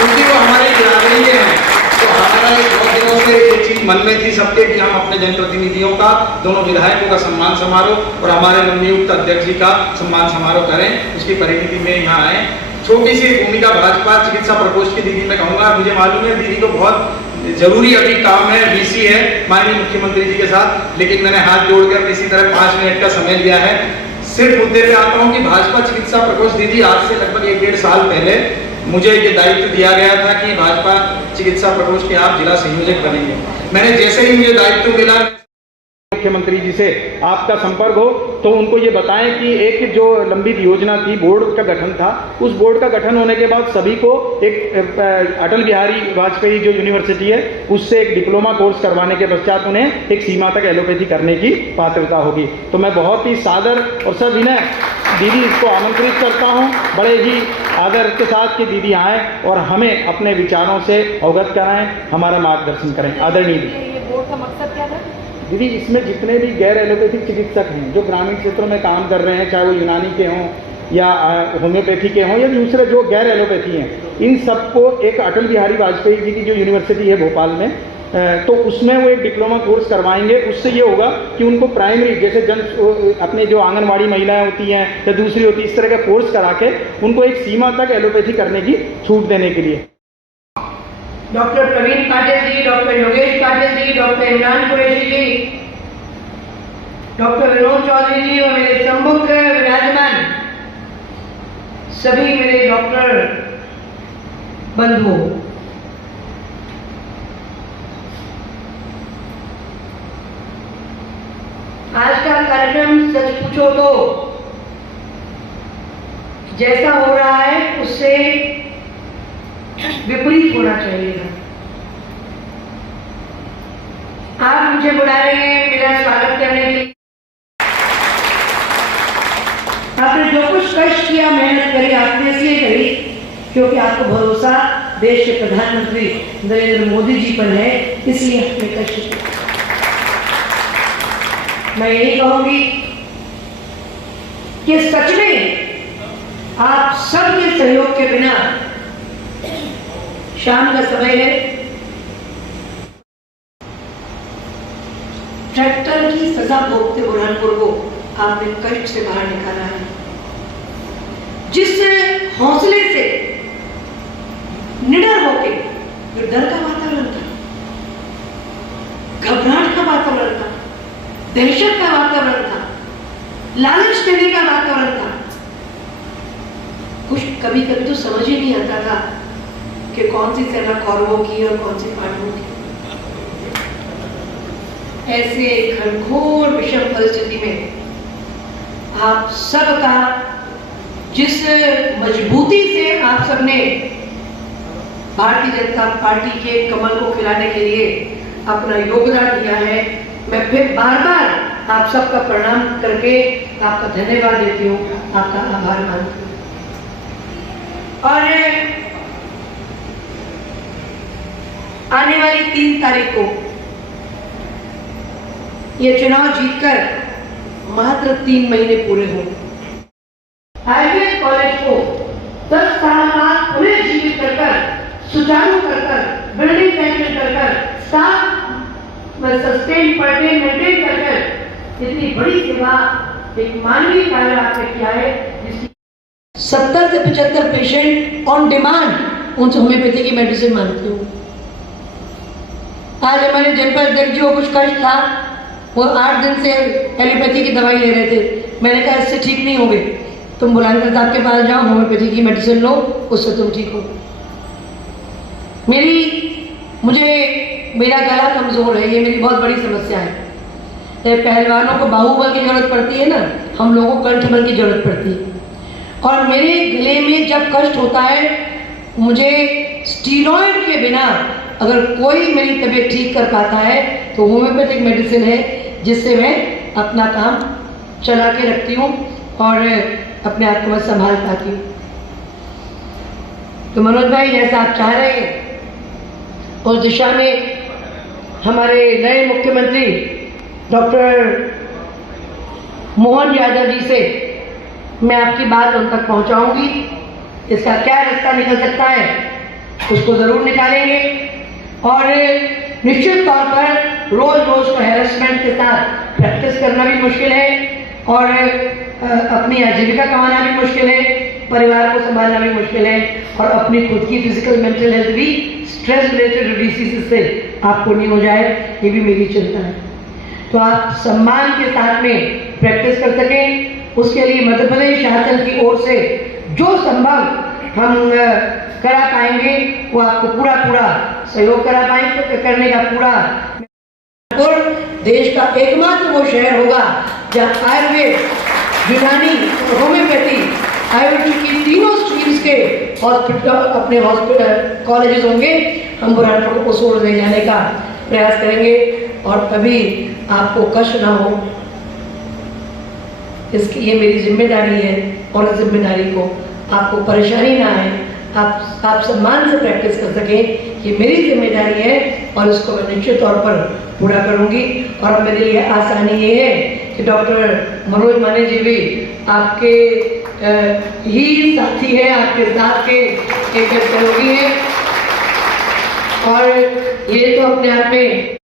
क्योंकि वो हमारे बिरादरी के हैं। तो हमारा बहुत दिनों से ये चीज मन में थी सबके कि हम अपने जनप्रतिनिधियों का, दोनों विधायकों का सम्मान समारोह और हमारे नवनियुक्त अध्यक्ष जी का सम्मान समारोह करें। उसकी परिणति में यहाँ आए। छोटी सी भूमिका भाजपा चिकित्सा प्रकोष्ठ की दीदी मैं कहूँगा, मुझे मालूम है दीदी को बहुत जरूरी अभी काम है, बीसी है माननीय मुख्यमंत्री जी के साथ, लेकिन मैंने हाथ जोड़कर इसी तरह 5 मिनट का समय लिया है। सिर्फ मुद्दे पे आता हूँ कि भाजपा चिकित्सा प्रकोष्ठ दीदी आज से लगभग 1-1.5 साल पहले मुझे ये दायित्व दिया गया था कि भाजपा चिकित्सा प्रकोष्ठ के आप जिला संयोजक बनेंगे। मैंने जैसे ही मुझे दायित्व मिला, मुख्यमंत्री जी से आपका संपर्क हो तो उनको ये बताएं कि एक जो लंबित योजना थी, बोर्ड का गठन था, उस बोर्ड का गठन होने के बाद सभी को एक अटल बिहारी वाजपेयी जो यूनिवर्सिटी है उससे एक डिप्लोमा कोर्स करवाने के पश्चात उन्हें एक सीमा तक एलोपैथी करने की पात्रता होगी। तो मैं बहुत ही सादर और सविनय दीदी इसको आमंत्रित करता हूँ, बड़े ही आदर के साथ कि दीदी आएँ और हमें अपने विचारों से अवगत कराएं, हमारा मार्गदर्शन करें। आदरणीय ये बोर्ड का मकसद क्या था दीदी? इसमें जितने भी गैर एलोपैथिक चिकित्सक हैं जो ग्रामीण क्षेत्रों में काम कर रहे हैं, चाहे वो यूनानी के हों या होम्योपैथी के हों या दूसरे जो गैर एलोपैथी हैं, इन सबको एक अटल बिहारी वाजपेयी जी की जो यूनिवर्सिटी है भोपाल में, तो उसमें वो एक डिप्लोमा कोर्स करवाएंगे। उससे ये होगा कि उनको प्राइमरी जैसे अपने जो आंगनवाड़ी महिलाएं होती हैं या दूसरी होती है, इस तरह का कोर्स करा के उनको एक सीमा तक एलोपैथी करने की छूट देने के लिए। Doctor Praveen Patil ji, doctor Yogesh Patil ji, doctor Imran Qureshi जी, डॉक्टर विनोद चौधरी जी और मेरे सम्मुख विराजमान सभी मेरे डॉक्टर बंधु, आज का कार्यक्रम सच पूछो तो जैसा हो रहा है उससे विपरीत होना चाहिए था। आप मुझे बुला रहे हैं मेरा स्वागत करने के लिए। आपने जो कुछ कष्ट किया, मेहनत करी, आपने इसलिए करी क्योंकि आपको भरोसा देश के प्रधानमंत्री नरेंद्र मोदी जी पर है, इसलिए आपने कष्ट किया। मैं यही कहूंगी कि सच में आप सबके सहयोग के बिना शाम का समय है, ट्रैक्टर की सजा भोगते बुरहानपुर को आपने कष्ट से बाहर निकाला है। जिस हौसले से निडर होके, जो डर का वातावरण था, घबराहट का वातावरण था, दहशत का वातावरण था, लालच देने का वातावरण था, कुछ कभी कभी तो समझ ही नहीं आता था कि कौन सी सेना कौरवों की और कौन सी पांडवों की। ऐसे घनघोर विषम परिस्थिति में आप सबका जिस मजबूती से आप सबने भारतीय जनता पार्टी के कमल को खिलाने के लिए अपना योगदान दिया है, मैं फिर बार बार आप सबका प्रणाम करके आपका धन्यवाद देती हूँ, आपका आभार मानती हूँ। और आने वाली 3 तारीख को ये चुनाव जीतकर मात्र 3 महीने पूरे हों। आईबीएस कॉलेज को 10 साल बाद पुनः जीवित कर सुचारू कर बिल्डिंग मेंटेन कर स्टाफ सस्टेन परटेन मेंटेन कर इतनी बड़ी सेवा एक मानवीय कार्य आपने किया है, जिसकी 70 से 75 पेशेंट ऑन डिमांड उनसे होम्योपैथी की मेडिसिन मांगती हूँ। आज हमारे जनपद अध्यक्ष जी को कुछ कष्ट था, वो 8 दिन से एलोपैथी की दवाई ले रहे थे। मैंने कहा इससे ठीक नहीं होगे, तुम बुलंदशहर साहब के पास जाओ, होम्योपैथी की मेडिसिन लो, उससे तुम ठीक हो। मेरा गला कमजोर है, ये मेरी बहुत बड़ी समस्या है। पहलवानों को बाहुबल की जरूरत पड़ती है ना, हम लोगों को कंठबल की जरूरत पड़ती है। और मेरे गले में जब कष्ट होता है, मुझे स्टीरॉयड के बिना अगर कोई मेरी तबीयत ठीक कर पाता है तो होम्योपैथिक मेडिसिन है, जिससे मैं अपना काम चला के रखती हूँ और अपने आप को मैं संभाल पाती हूँ। तो मनोज भाई, जैसा आप चाह रहे हैं उस दिशा में हमारे नए मुख्यमंत्री डॉक्टर मोहन यादव जी से मैं आपकी बात उन तक पहुंचाऊंगी। इसका क्या रास्ता निकल सकता है उसको ज़रूर निकालेंगे। और निश्चित तौर पर रोज़ रोज़ को हैरेसमेंट के साथ प्रैक्टिस करना भी मुश्किल है और अपनी आजीविका कमाना भी मुश्किल है, परिवार को संभालना भी मुश्किल है और अपनी खुद की फिजिकल मेंटल हेल्थ भी स्ट्रेस रिलेटेड डिसीज से आपको नहीं हो जाए, ये भी मेरी चिंता है। तो आप सम्मान के साथ में प्रैक्टिस कर सकें, उसके लिए मध्य प्रदेश शासन की ओर से जो संभव हम करा पाएंगे वो आपको पूरा सहयोग करा पाएंगे, करने का पूरा। देश का एकमात्र वो शहर होगा जहाँ आयुर्वेद, यूनानी, होम्योपैथी, आयुर्वेद की तीनों स्ट्रीम्स के हॉस्पिटल, अपने हॉस्पिटल कॉलेजेस होंगे। हम बुरहानपुर को सोच ले जाने का प्रयास करेंगे और कभी आपको कष्ट ना हो, इसकी ये मेरी जिम्मेदारी है और इस जिम्मेदारी को आपको परेशानी ना आए, आप सम्मान से प्रैक्टिस कर सकें, ये मेरी जिम्मेदारी है और इसको मैं निश्चित तौर पर पूरा करूंगी। और मेरे लिए आसानी ये है कि डॉक्टर मनोज माने जी भी आपके ही साथी हैं, आपके साथ के एक सहयोगी हैं और ये तो अपने आप में